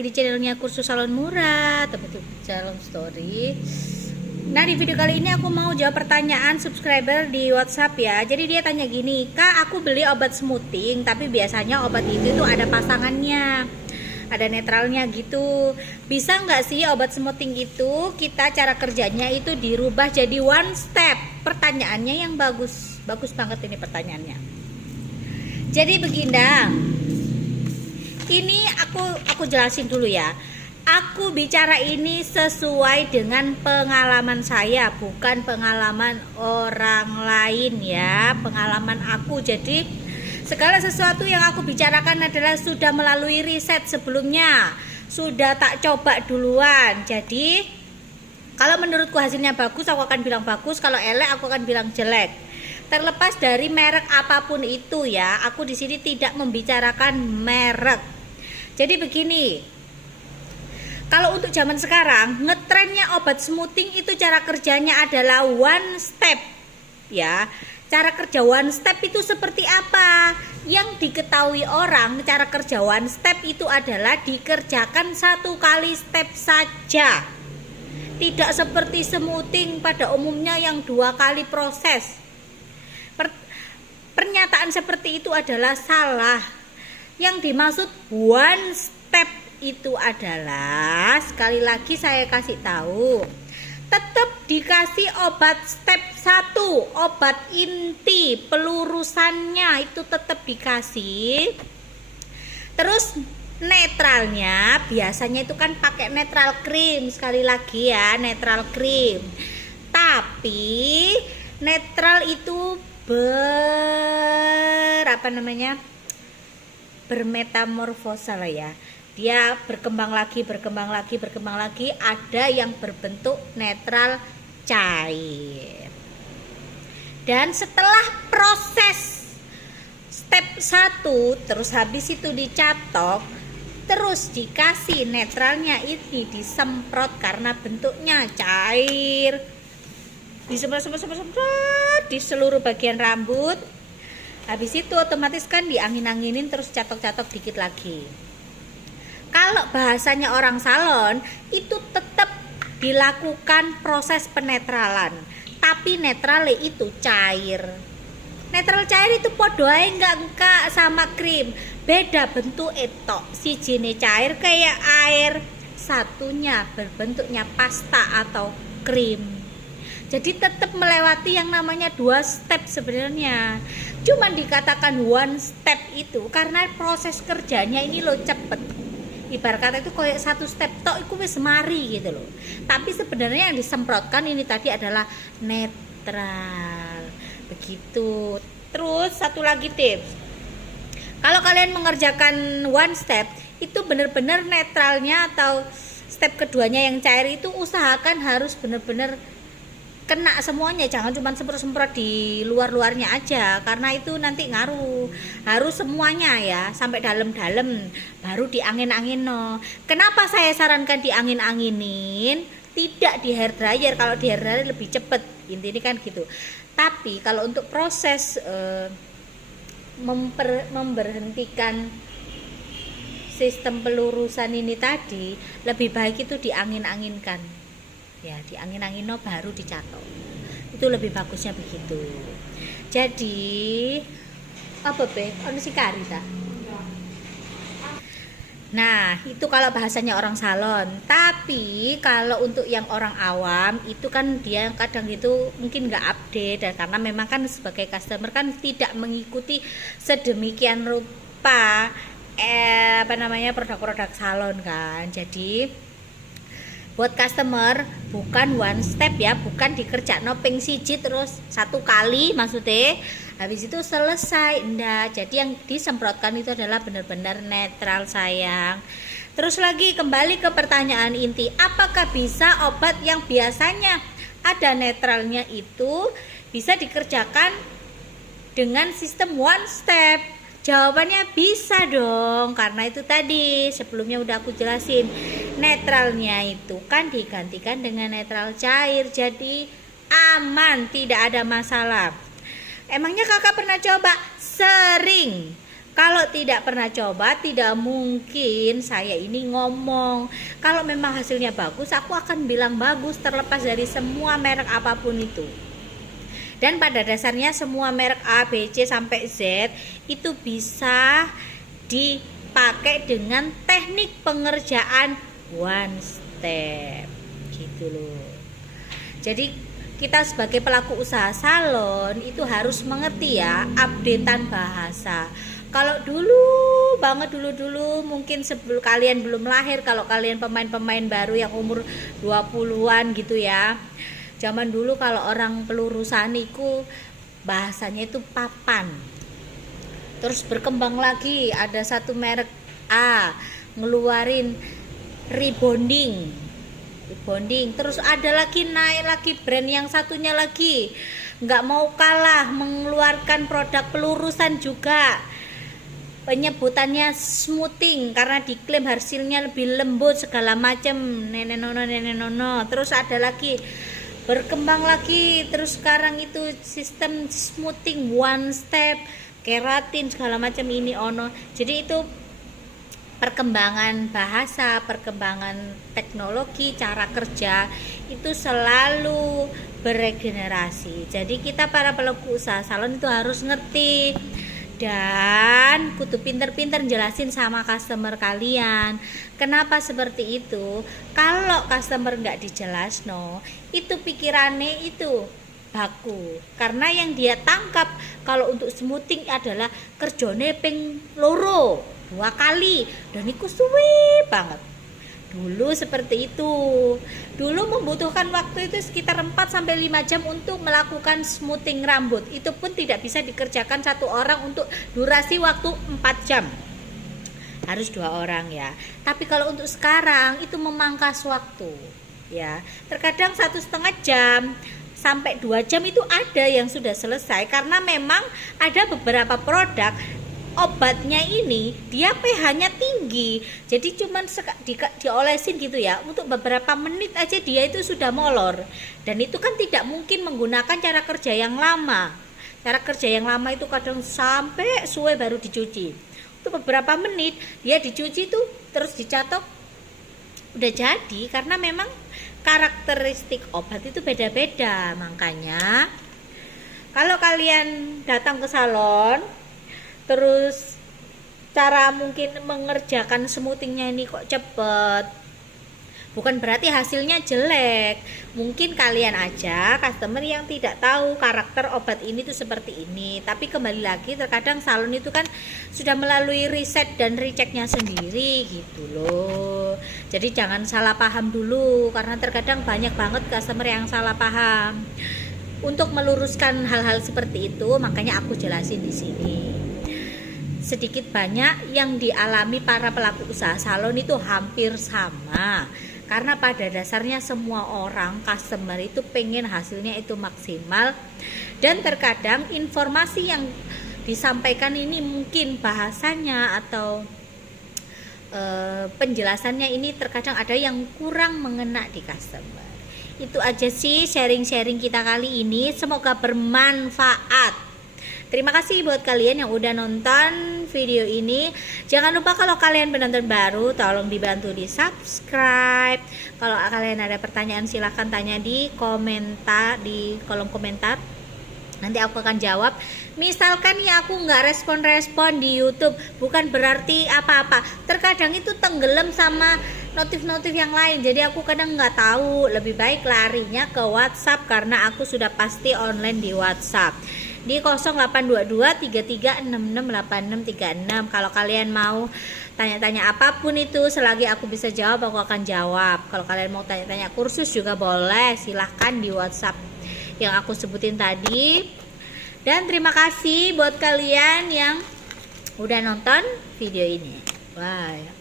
lagi di channelnya Kursus Salon Murah, teman-teman Salon Story. Nah, di video kali ini aku mau jawab pertanyaan subscriber di WhatsApp ya. Jadi dia tanya gini, Kak, aku beli obat smoothing, tapi biasanya obat itu tuh ada pasangannya, ada netralnya gitu. Bisa nggak sih obat smoothing itu kita cara kerjanya itu dirubah jadi one step? Pertanyaannya yang bagus banget ini pertanyaannya. Jadi begini, ini aku jelasin dulu ya. Aku bicara ini sesuai dengan pengalaman saya, bukan pengalaman orang lain ya, pengalaman aku. Jadi segala sesuatu yang aku bicarakan adalah sudah melalui riset sebelumnya, sudah tak coba duluan. Jadi kalau menurutku hasilnya bagus, aku akan bilang bagus. Kalau elek, aku akan bilang jelek. Terlepas dari merek apapun itu ya, aku di sini tidak membicarakan merek. Jadi begini, kalau untuk zaman sekarang, ngetrennya obat smoothing itu cara kerjanya adalah one step ya. Cara kerja one step itu seperti apa? Yang diketahui orang, cara kerja one step itu adalah dikerjakan satu kali step saja. Tidak seperti smoothing pada umumnya yang 2 kali proses. Pernyataan seperti itu adalah salah. Yang dimaksud one step itu adalah, sekali lagi saya kasih tahu, tetap dikasih obat step 1, obat inti pelurusannya itu tetap dikasih. Terus netralnya biasanya itu kan pakai netral cream, sekali lagi ya, netral cream. Tapi netral itu bermetamorfosa lah ya. Dia berkembang lagi, ada yang berbentuk netral cair. Dan setelah proses step 1, terus habis itu dicatok, terus dikasih netralnya ini disemprot karena bentuknya cair. Disemprot di seluruh bagian rambut. Habis itu otomatis kan diangin-anginin, terus catok-catok dikit lagi. Kalau bahasanya orang salon itu tetap dilakukan proses penetralan, tapi netralnya itu cair. Netral cair itu podo ae enggak sama krim, beda bentuk etok. Si jenis cair kayak air, satunya berbentuknya pasta atau krim. Jadi tetap melewati yang namanya 2 step sebenarnya. Cuman dikatakan one step itu karena proses kerjanya ini lo cepet. Ibarat kata itu kayak 1 step tok iku wis mari gitu loh. Tapi sebenarnya yang disemprotkan ini tadi adalah netral. Begitu. Terus satu lagi tips. Kalau kalian mengerjakan one step itu benar-benar netralnya atau step keduanya yang cair itu usahakan harus benar-benar kena semuanya, jangan cuma semprot-semprot di luar-luarnya aja, karena itu nanti ngaruh. Harus semuanya ya, sampai dalam-dalam, baru diangin-angin no. Kenapa saya sarankan diangin-anginin, tidak di hair dryer? Kalau di hair dryer lebih cepet, intinya kan gitu. Tapi kalau untuk proses memberhentikan sistem pelurusan ini tadi, lebih baik itu diangin-anginkan ya, diangin-angin no baru dicatok, itu lebih bagusnya begitu. Jadi apa ono si kari ta? Nah itu kalau bahasanya orang salon. Tapi kalau untuk yang orang awam itu kan dia kadang itu mungkin nggak update, dan karena memang kan sebagai customer kan tidak mengikuti sedemikian rupa produk-produk salon kan. Jadi buat customer bukan one step ya, bukan dikerja ping siji terus 1 kali maksudnya habis itu selesai, enggak. Jadi yang disemprotkan itu adalah benar-benar netral sayang. Terus lagi kembali ke pertanyaan inti, apakah bisa obat yang biasanya ada netralnya itu bisa dikerjakan dengan sistem one step? Jawabannya bisa dong, karena itu tadi sebelumnya udah aku jelasin, netralnya itu kan digantikan dengan netral cair, jadi aman, tidak ada masalah. Emangnya kakak pernah coba? Sering. Kalau tidak pernah coba, tidak mungkin saya ini ngomong. Kalau memang hasilnya bagus, aku akan bilang bagus terlepas dari semua merek apapun itu. Dan pada dasarnya semua merek A, B, C sampai Z itu bisa dipakai dengan teknik pengerjaan one step. Gitu loh. Jadi kita sebagai pelaku usaha salon itu harus mengerti ya updatean bahasa. Kalau dulu banget dulu mungkin sebelum kalian belum lahir, kalau kalian pemain-pemain baru yang umur 20-an gitu ya. Zaman dulu kalau orang pelurusan itu bahasanya itu papan. Terus berkembang lagi, ada satu merek A ngeluarin rebonding. Terus ada lagi naik lagi brand yang satunya lagi nggak mau kalah mengeluarkan produk pelurusan juga, penyebutannya smoothing karena diklaim hasilnya lebih lembut segala macam nenek-nono. Terus ada lagi berkembang lagi, terus sekarang itu sistem smoothing one step, keratin segala macam ini ono. Jadi itu perkembangan bahasa, perkembangan teknologi, cara kerja itu selalu beregenerasi. Jadi kita para pelaku usaha salon itu harus ngerti dan kudu pinter-pinter jelasin sama customer kalian. Kenapa seperti itu? Kalau customer nggak dijelasno, itu pikirannya itu baku. Karena yang dia tangkap kalau untuk smoothing adalah kerjone ping loro 2 kali dan itu suwe banget. Dulu seperti itu. Dulu membutuhkan waktu itu sekitar 4-5 jam untuk melakukan smoothing rambut. Itu pun tidak bisa dikerjakan satu orang untuk durasi waktu 4 jam. Harus 2 orang ya. Tapi kalau untuk sekarang itu memangkas waktu ya. Terkadang 1,5 jam sampai 2 jam itu ada yang sudah selesai karena memang ada beberapa produk obatnya ini dia pH-nya tinggi, jadi cuman diolesin gitu ya, untuk beberapa menit aja dia itu sudah molor. Dan itu kan tidak mungkin menggunakan cara kerja yang lama. Cara kerja yang lama itu kadang sampai suwe baru dicuci. Untuk beberapa menit dia dicuci tuh terus dicatok udah jadi, karena memang karakteristik obat itu beda-beda. Makanya kalau kalian datang ke salon terus cara mungkin mengerjakan smoothingnya ini kok cepet, bukan berarti hasilnya jelek. Mungkin kalian aja customer yang tidak tahu karakter obat ini tuh seperti ini. Tapi kembali lagi, terkadang salon itu kan sudah melalui riset dan rechecknya sendiri gitu loh. Jadi jangan salah paham dulu, karena terkadang banyak banget customer yang salah paham. Untuk meluruskan hal-hal seperti itu, makanya aku jelasin di sini. Sedikit banyak yang dialami para pelaku usaha salon itu hampir sama, karena pada dasarnya semua orang customer itu pengen hasilnya itu maksimal. Dan terkadang informasi yang disampaikan ini mungkin bahasanya atau penjelasannya ini terkadang ada yang kurang mengena di customer. Itu aja sih sharing-sharing kita kali ini, semoga bermanfaat. Terima kasih buat kalian yang udah nonton video ini. Jangan lupa kalau kalian penonton baru, tolong dibantu di subscribe. Kalau kalian ada pertanyaan silahkan tanya di komentar, di kolom komentar. Nanti aku akan jawab. Misalkan ya aku nggak respon di YouTube, bukan berarti apa-apa. Terkadang itu tenggelam sama notif-notif yang lain, jadi aku kadang nggak tahu. Lebih baik larinya ke WhatsApp karena aku sudah pasti online di WhatsApp di 082233668636. Kalau kalian mau tanya-tanya apapun itu, selagi aku bisa jawab aku akan jawab. Kalau kalian mau tanya-tanya kursus juga boleh, silahkan di WhatsApp yang aku sebutin tadi. Dan terima kasih buat kalian yang udah nonton video ini. Bye.